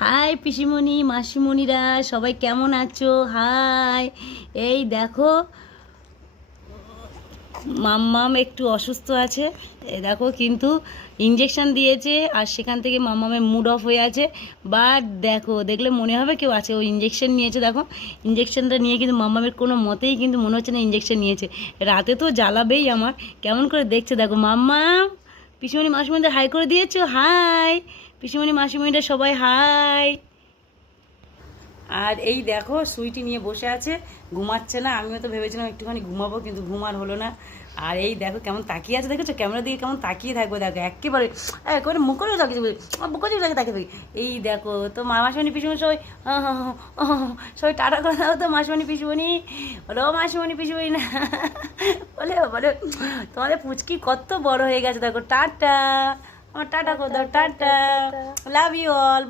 High পিসিমণি মাসিমণিরা সবাই কেমন আছো? হাই। এই দেখো মাম্মাম একটু অসুস্থ আছে। এই দেখো কিন্তু ইঞ্জেকশন দিয়েছে আর সেখান থেকে মাম্মামের মুড অফ হয়ে আছে। বাট দেখো, দেখলে মনে হবে কেউ আছে। ও ইঞ্জেকশন নিয়েছে, দেখো ইঞ্জেকশনটা নিয়ে কিন্তু মাম্মামের কোনো মতেই কিন্তু মনে হচ্ছে না ইঞ্জেকশন নিয়েছে। রাতে তো জ্বালাবেই আমার, কেমন করে দেখছে দেখো। মাম্মাম পিসিমণি মাসিমণিদের হাই করে দিয়েছো? হাই পিসিমণি মাসিমণিরা সবাই হাই। আর এই দেখো সুইটি নিয়ে বসে আছে, ঘুমাচ্ছে না। আমিও তো ভেবেছিলাম একটুখানি ঘুমাবো, কিন্তু ঘুমার হলো না। আর এই দেখো কেমন তাকিয়ে আছে, দেখেছো ক্যামেরা দিকে কেমন তাকিয়ে থাকবে, দেখো একেবারে মুখ করে তাকিয়ে বুকো তাকিয়ে তাকিয়ে থাকি। এই দেখো তো মাসিমণি পিসিমণি সবাই সবাই টাটা করে দাও তো। মাসিমণি পিসিমণি বলো, মাসিমণি পিসিমণি না বলে বলে তোমাদের পুচকি কত বড় হয়ে গেছে দেখো। টাটা, আমার টাটা করে দাও, টাটা, লাভ ইউ অল।